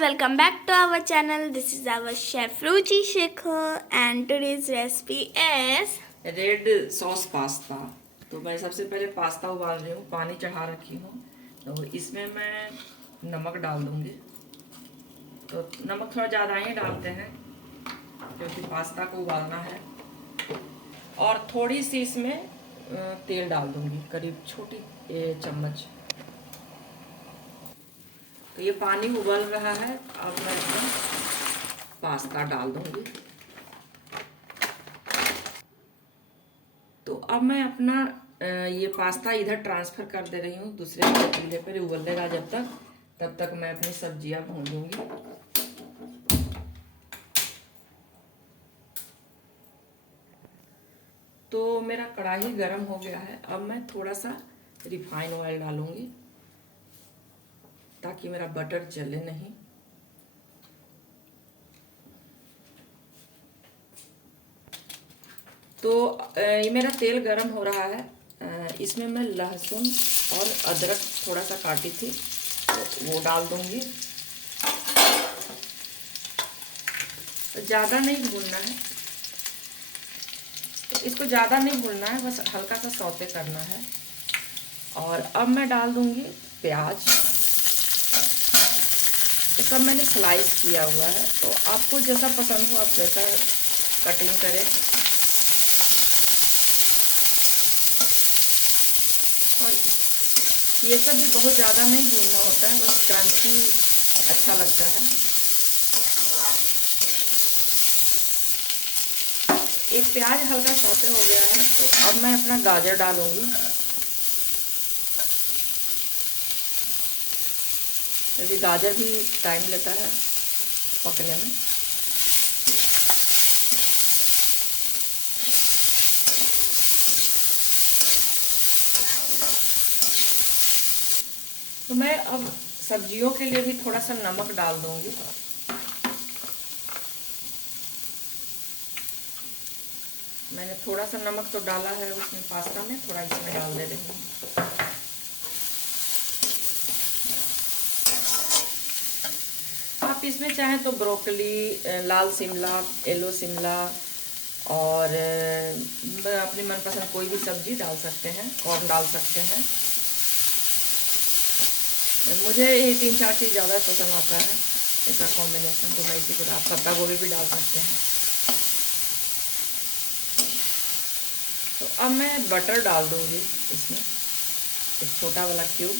welcome back to our channel. This is our chef Ruchi Shekhar and today's recipe is red sauce pasta. तो मैं सबसे पहले pasta उबाल रही हूँ, पानी चढ़ा रखी हूँ। तो इसमें मैं नमक डाल दूँगी। तो नमक थोड़ा ज़्यादा ही डालते हैं क्योंकि पास्ता को उबालना है। और थोड़ी सी इसमें तेल डाल दूँगी, करीब छोटी चम्मच। तो ये पानी उबल रहा है, अब मैं इसमें पास्ता डाल दूँगी। तो अब मैं अपना ये पास्ता इधर ट्रांसफ़र कर दे रही हूँ दूसरे चूल्हे पर उबलेगा तब तक मैं अपनी सब्जियां भून लूँगी। तो मेरा कढ़ाई गरम हो गया है। अब मैं थोड़ा सा रिफाइन ऑयल डालूँगी ताकि मेरा बटर जले नहीं। तो ये मेरा तेल गरम हो रहा है। इसमें मैं लहसुन और अदरक थोड़ा सा काटी थी तो वो डाल दूंगी। तो ज़्यादा नहीं भूनना है, तो इसको ज़्यादा नहीं भूनना है, बस हल्का सा सौते करना है। और अब मैं डाल दूंगी प्याज। तो सब मैंने स्लाइस किया हुआ है, तो आपको जैसा पसंद हो आप वैसा कटिंग करें। और ये सब भी बहुत ज़्यादा नहीं भूनना होता है, बस क्रंची अच्छा लगता है। एक प्याज हल्का सौते हो गया है, तो अब मैं अपना गाजर डालूंगी क्योंकि गाजर भी टाइम लेता है पकने में। तो मैं अब सब्जियों के लिए भी थोड़ा सा नमक डाल दूंगी। मैंने थोड़ा सा नमक तो डाला है उसमें पास्ता में, थोड़ा इसमें डाल दे रही हूँ। आप इसमें चाहें तो ब्रोकली, लाल शिमला, येलो शिमला और अपनी मनपसंद कोई भी सब्जी डाल सकते हैं, कॉर्न डाल सकते हैं। मुझे ये 3-4 चीज़ ज़्यादा पसंद आता है ऐसा कॉम्बिनेशन, तो मैं इसी को आप पत्ता गोभी भी डाल सकते हैं। तो अब मैं बटर डाल दूँगी इसमें, एक छोटा वाला क्यूब।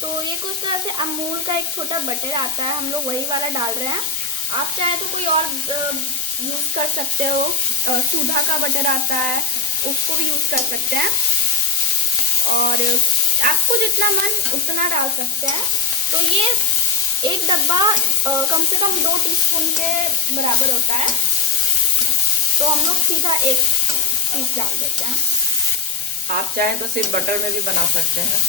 तो ये कुछ तरह से अमूल का एक छोटा बटर आता है, हम लोग वही वाला डाल रहे हैं। आप चाहे तो कोई और यूज़ कर सकते हो, सुधा का बटर आता है उसको भी यूज़ कर सकते हैं। और आपको जितना मन उतना डाल सकते हैं। तो ये एक डब्बा कम से कम 2 टीस्पून के बराबर होता है, तो हम लोग सीधा 1 पीस डाल देते हैं। आप चाहें तो सिर्फ बटर में भी बना सकते हैं।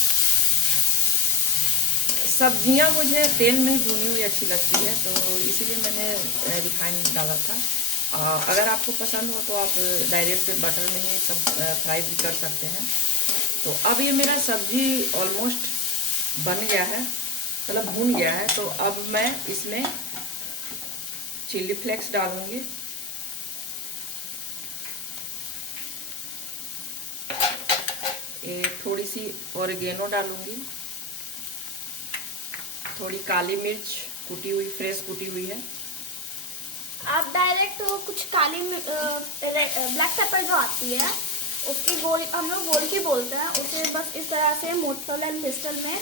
सब्जियां मुझे तेल में ही भुनी हुई अच्छी लगती है, तो इसीलिए मैंने रिफाइन डाला था। अगर आपको पसंद हो तो आप डायरेक्ट बटर में ही सब फ्राई भी कर सकते हैं। तो अब ये मेरा सब्जी ऑलमोस्ट बन गया है, मतलब भून गया है। तो अब मैं इसमें चिली फ्लेक्स डालूंगी, थोड़ी सी ऑरिगेनो डालूंगी, थोड़ी काली मिर्च कुटी हुई, फ्रेश कुटी हुई है। आप डायरेक्ट कुछ काली ब्लैक पेपर जो आती है उसकी गोल, हम लोग गोल की बोलते हैं उसे, बस इस तरह से मोटल एंड पिस्टल में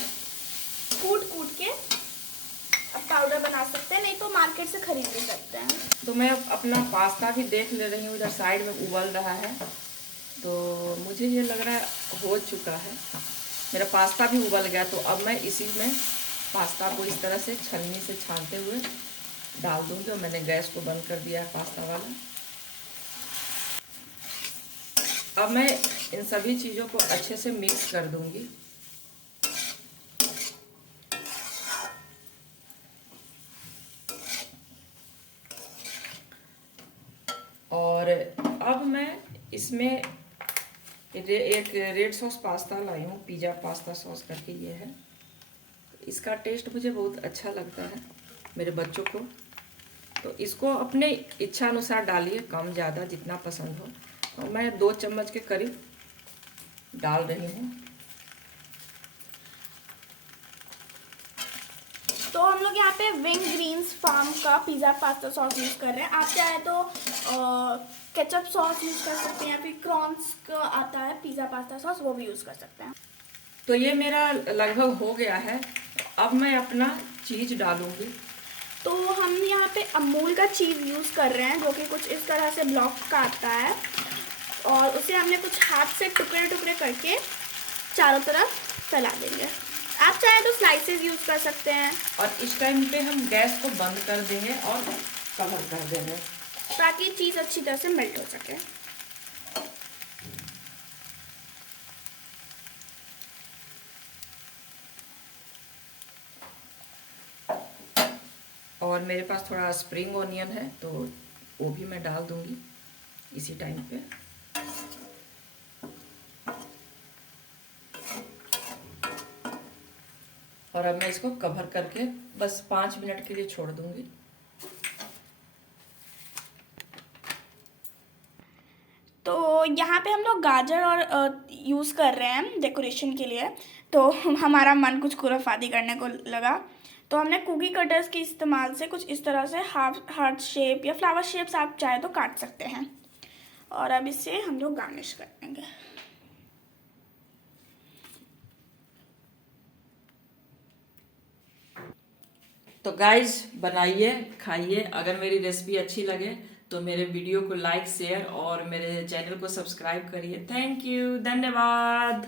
कूट के अब पाउडर बना सकते हैं, नहीं तो मार्केट से खरीद भी सकते हैं। तो मैं अपना पास्ता भी देख ले रही हूँ, इधर साइड में उबल रहा है। तो मुझे ये लग रहा है हो चुका है, मेरा पास्ता भी उबल गया। तो अब मैं इसी में पास्ता को इस तरह से छन्नी से छानते हुए डाल दूँगी। और मैंने गैस को बंद कर दिया है पास्ता वाला। अब मैं इन सभी चीज़ों को अच्छे से मिक्स कर दूँगी। और अब मैं इसमें एक रेड सॉस पास्ता लाई हूँ, पिज़्ज़ा पास्ता सॉस करके ये है। इसका टेस्ट मुझे बहुत अच्छा लगता है, मेरे बच्चों को। तो इसको अपने इच्छा अनुसार डालिए, कम ज़्यादा जितना पसंद हो। तो मैं 2 चम्मच के करीब डाल रही हूँ। तो हम लोग यहाँ पे विंग ग्रीन्स फार्म का पिज़्ज़ा पास्ता सॉस यूज़ कर रहे हैं। आप चाहे तो केचप सॉस यूज़ कर सकते हैं, या फिर क्रॉन्स का आता है पिज़्ज़ा पास्ता सॉस, वो भी यूज़ कर सकते हैं। तो ये मेरा लगभग हो गया है। अब मैं अपना चीज़ डालूँगी। तो हम यहाँ पे अमूल का चीज़ यूज़ कर रहे हैं, जो कि कुछ इस तरह से ब्लॉक का आता है, और उसे हमने कुछ हाथ से टुकड़े टुकड़े करके चारों तरफ फैला देंगे। आप चाहे तो स्लाइसेस यूज़ कर सकते हैं। और इस टाइम पे हम गैस को बंद कर देंगे और कवर कर देंगे, ताकि चीज़ अच्छी तरह से मेल्ट हो सके। और मेरे पास थोड़ा स्प्रिंग ओनियन है, तो वो भी मैं डाल दूंगी इसी टाइम पे। और अब मैं इसको कवर करके बस 5 मिनट के लिए छोड़ दूंगी। तो यहाँ पे हम लोग गाजर और यूज़ कर रहे हैं डेकोरेशन के लिए। तो हमारा मन कुछ खुराफाती करने को लगा, तो हमने कुकी कटर्स के इस्तेमाल से कुछ इस तरह से हार्ट शेप या फ्लावर शेप्स आप चाहे तो काट सकते हैं। और अब इसे हम लोग गार्निश कर देंगे। तो गाइज बनाइए, खाइए। अगर मेरी रेसिपी अच्छी लगे तो मेरे वीडियो को लाइक, शेयर और मेरे चैनल को सब्सक्राइब करिए। थैंक यू, धन्यवाद।